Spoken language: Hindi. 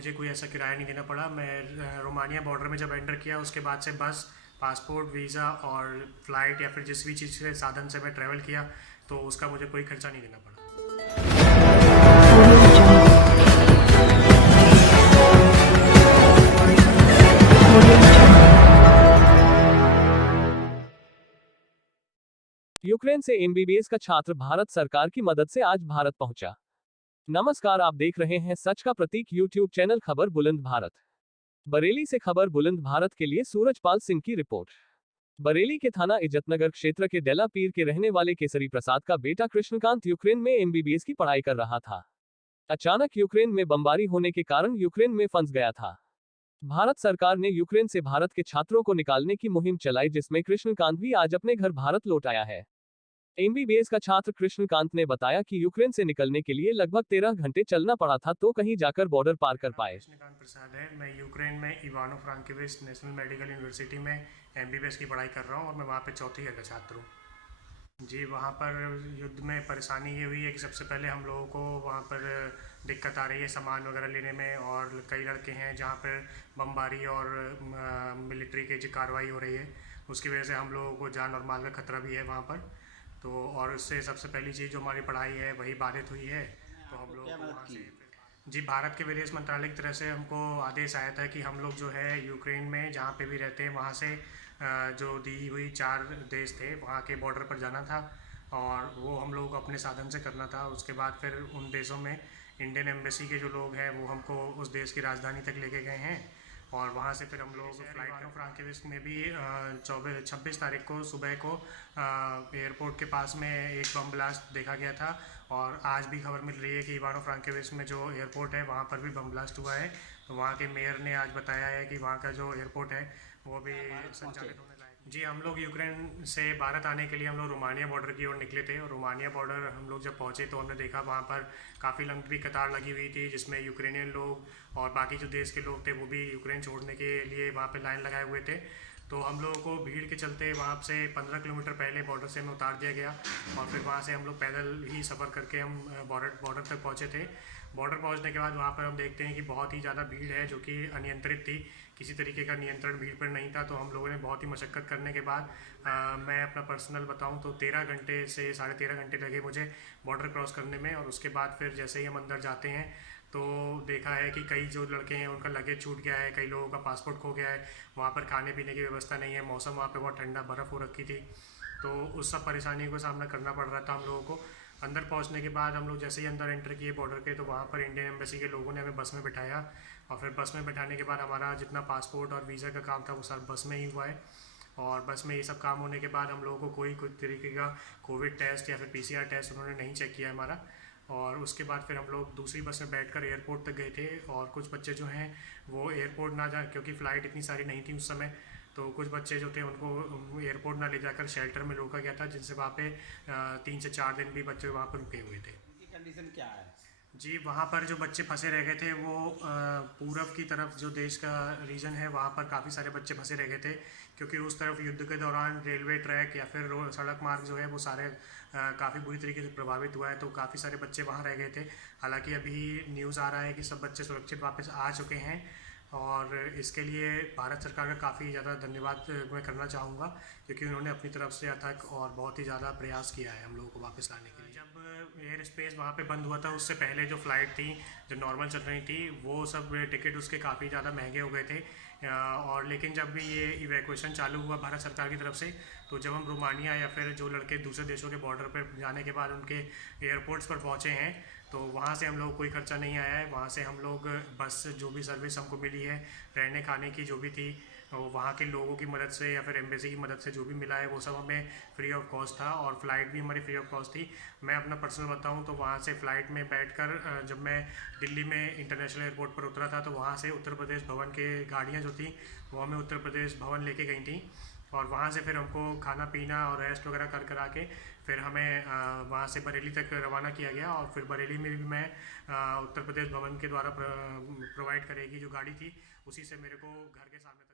मुझे कोई ऐसा किराया नहीं देना पड़ा। मैं रोमानिया बॉर्डर में जब एंटर किया उसके बाद से बस पासपोर्ट, वीज़ा और फ़्लाइट या फिर जिस भी चीज़ से साधन से मैं ट्रैवल किया तो उसका मुझे कोई खर्चा नहीं देना पड़ा। यूक्रेन से एमबीबीएस का छात्र भारत सरकार की मदद से आज भारत पहुंचा। नमस्कार, आप देख रहे हैं सच का प्रतीक यूट्यूब चैनल खबर बुलंद भारत। बरेली से खबर बुलंद भारत के लिए सूरजपाल सिंह की रिपोर्ट। बरेली के थाना इज्जतनगर क्षेत्र के डेला पीर के रहने वाले केसरी प्रसाद का बेटा कृष्णकांत यूक्रेन में एमबीबीएस की पढ़ाई कर रहा था। अचानक यूक्रेन में बमबारी होने के कारण यूक्रेन में फंस गया था। भारत सरकार ने यूक्रेन से भारत के छात्रों को निकालने की मुहिम चलाई, जिसमें कृष्णकांत भी आज अपने घर भारत लौट आया है। एमबीबीएस का छात्र कृष्णकांत ने बताया कि यूक्रेन से निकलने के लिए लगभग 13 घंटे चलना पड़ा था, तो कहीं जाकर बॉर्डर पार कर पाए। कृष्णकांत प्रसाद है। मैं यूक्रेन में इवानो फ्रांकोविच नेशनल मेडिकल यूनिवर्सिटी में एमबीबीएस की पढ़ाई कर रहा हूँ और मैं वहाँ पे चौथी ईयर का छात्र हूँ। जी, वहाँ पर युद्ध में परेशानी ये हुई है कि सबसे पहले हम लोगों को वहाँ पर दिक्कत आ रही है सामान वगैरह लेने में, और कई लड़के हैं जहाँ पर बमबारी और मिलिट्री की जो कार्रवाई हो रही है उसकी वजह से हम लोगों को जान और माल का खतरा भी है वहाँ पर। तो और उससे सबसे पहली चीज़ जो हमारी पढ़ाई है वही बाधित हुई है। तो हम लोगों को वहाँ से जी, भारत के विदेश मंत्रालय की तरफ से हमको आदेश आया था कि हम लोग जो है यूक्रेन में जहाँ पे भी रहते हैं वहाँ से जो दी हुई 4 देश थे वहाँ के बॉर्डर पर जाना था, और वो हम लोग अपने साधन से करना था। उसके बाद फिर उन देशों में इंडियन एम्बेसी के जो लोग हैं वो हमको उस देश की राजधानी तक लेके गए हैं, और वहाँ से फिर हम लोग फ्लाइट फ्रांकोविच में भी 26 तारीख को सुबह को एयरपोर्ट के पास में एक बम ब्लास्ट देखा गया था। और आज भी खबर मिल रही है कि इवानो फ्रांकोविच में जो एयरपोर्ट है वहाँ पर भी बम ब्लास्ट हुआ है। तो वहाँ के मेयर ने आज बताया है कि वहाँ का जो एयरपोर्ट है वो भी संचालित होने लायक। जी, हम लोग यूक्रेन से भारत आने के लिए हम लोग रोमानिया बॉर्डर की ओर निकले थे, और रोमानिया बॉर्डर हम लोग जब पहुँचे तो हमने देखा वहाँ पर काफ़ी लंबी कतार लगी हुई थी, जिसमें यूक्रेनियन लोग और बाकी जो देश के लोग थे वो भी यूक्रेन छोड़ने के लिए वहाँ पर लाइन लगाए हुए थे। तो हम लोगों को भीड़ के चलते वहाँ से 15 किलोमीटर पहले बॉर्डर से हमें उतार दिया गया, और फिर वहाँ से हम लोग पैदल ही सफ़र करके हम बॉर्डर तक पहुँचे थे। बॉर्डर पहुँचने के बाद वहाँ पर हम देखते हैं कि बहुत ही ज़्यादा भीड़ है जो कि अनियंत्रित थी, किसी तरीके का नियंत्रण भीड़ पर नहीं था। तो हम लोगों ने बहुत ही मशक्क़त करने के बाद मैं अपना पर्सनल बताऊँ तो 13 घंटे से 13.5 घंटे लगे मुझे बॉर्डर क्रॉस करने में। और उसके बाद फिर जैसे ही हम अंदर जाते हैं तो देखा है कि कई जो लड़के हैं उनका लगेज छूट गया है, कई लोगों का पासपोर्ट खो गया है, वहाँ पर खाने पीने की व्यवस्था नहीं है, मौसम वहाँ पे बहुत ठंडा, बर्फ़ हो रखी थी। तो उस सब परेशानियों का सामना करना पड़ रहा था हम लोगों को। अंदर पहुँचने के बाद हम लोग जैसे ही अंदर एंटर किए बॉर्डर के, तो वहाँ पर इंडियन एम्बेसी के लोगों ने हमें बस में बिठाया, और फिर बस में बैठाने के बाद हमारा जितना पासपोर्ट और वीज़ा का काम था वो सब बस में ही हुआ है। और बस में ये सब काम होने के बाद हम लोगों को कोई तरीके का कोविड टेस्ट या फिर पीसीआर टेस्ट उन्होंने नहीं चेक किया हमारा। और उसके बाद फिर हम लोग दूसरी बस में बैठकर एयरपोर्ट तक गए थे, और कुछ बच्चे जो हैं वो एयरपोर्ट ना जा, क्योंकि फ़्लाइट इतनी सारी नहीं थी उस समय, तो कुछ बच्चे जो थे उनको एयरपोर्ट ना ले जाकर शेल्टर में रोका गया था, जिनसे वहाँ पे 3 से 4 दिन भी बच्चे वहाँ पर रुके हुए थे। उनकी कंडीशन क्या है? जी, वहाँ पर जो बच्चे फंसे रह गए थे वो पूरब की तरफ जो देश का रीजन है वहाँ पर काफ़ी सारे बच्चे फंसे रह गए थे, क्योंकि उस तरफ युद्ध के दौरान रेलवे ट्रैक या फिर सड़क मार्ग जो है वो सारे काफ़ी बुरी तरीके से प्रभावित हुआ है, तो काफ़ी सारे बच्चे वहाँ रह गए थे। हालांकि अभी न्यूज़ आ रहा है कि सब बच्चे सुरक्षित वापस आ चुके हैं, और इसके लिए भारत सरकार का काफ़ी ज़्यादा धन्यवाद मैं करना चाहूँगा, क्योंकि उन्होंने अपनी तरफ से अथक और बहुत ही ज़्यादा प्रयास किया है हम लोगों को वापस लाने के लिए। जब एयर स्पेस वहाँ पे बंद हुआ था उससे पहले जो फ़्लाइट थी जो नॉर्मल चल रही थी वो सब टिकट उसके काफ़ी ज़्यादा महंगे हो गए थे। और लेकिन जब भी ये इवैक्यूएशन चालू हुआ भारत सरकार की तरफ से, तो जब हम रोमानिया या फिर जो लड़के दूसरे देशों के बॉर्डर पर जाने के बाद उनके एयरपोर्ट्स पर पहुँचे हैं, तो वहाँ से हम लोग कोई खर्चा नहीं आया है। वहाँ से हम लोग बस जो भी सर्विस हमको मिली है, रहने खाने की जो भी थी, वहाँ के लोगों की मदद से या फिर एम्बेसी की मदद से जो भी मिला है वो सब हमें फ्री ऑफ कॉस्ट था, और फ़्लाइट भी हमारी फ्री ऑफ कॉस्ट थी। मैं अपना पर्सनल बताऊँ तो वहाँ से फ़्लाइट में बैठकर जब मैं दिल्ली में इंटरनेशनल एयरपोर्ट पर उतरा था, तो वहाँ से उत्तर प्रदेश भवन के गाड़ियाँ जो थी वो हमें उत्तर प्रदेश भवन लेके गई थी, और वहाँ से फिर हमको खाना पीना और रेस्ट वगैरह कर करा के फिर हमें वहाँ से बरेली तक रवाना किया गया। और फिर बरेली में भी मैं उत्तर प्रदेश भवन के द्वारा प्रोवाइड करेगी जो गाड़ी थी उसी से मेरे को घर के सामने